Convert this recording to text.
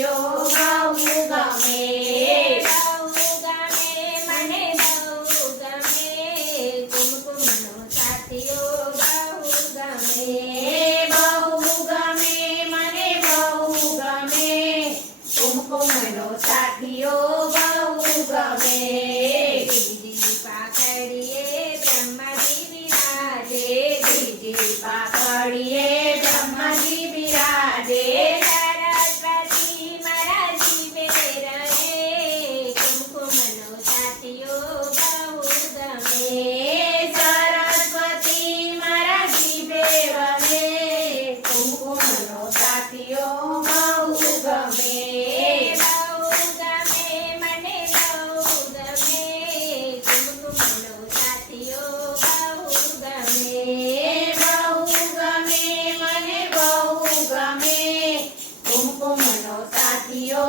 સાથીઓ બહુ ગમે. બહુ ગમે મને બહુ ગમે કુમકુમનો સાથીઓ બહુ ગમે. બહુ ગમે મને બહુ ગમે કુમકુમનો સાથીઓ બહુ ગમે. બીજી પાઘડીએ બ્રહ્માજી બિરાજે. બીજી પાઘડીએ બ્રહ્માજી બિરાજે. સરસ્વતી મારા જીવે રહે કુમકુમનો સાથીઓ બહુ ગમે. સરસ્વતી મારા જીભે વહે કુમકુમનો સાથીઓ બહુ ગમે. બહુ ગમે મને બહુ ગમે કુમકુમનો સાથીઓ બહુ ગમે. બહુ ગમે મને બહુ ગમે કુમકુમનો સાથીઓ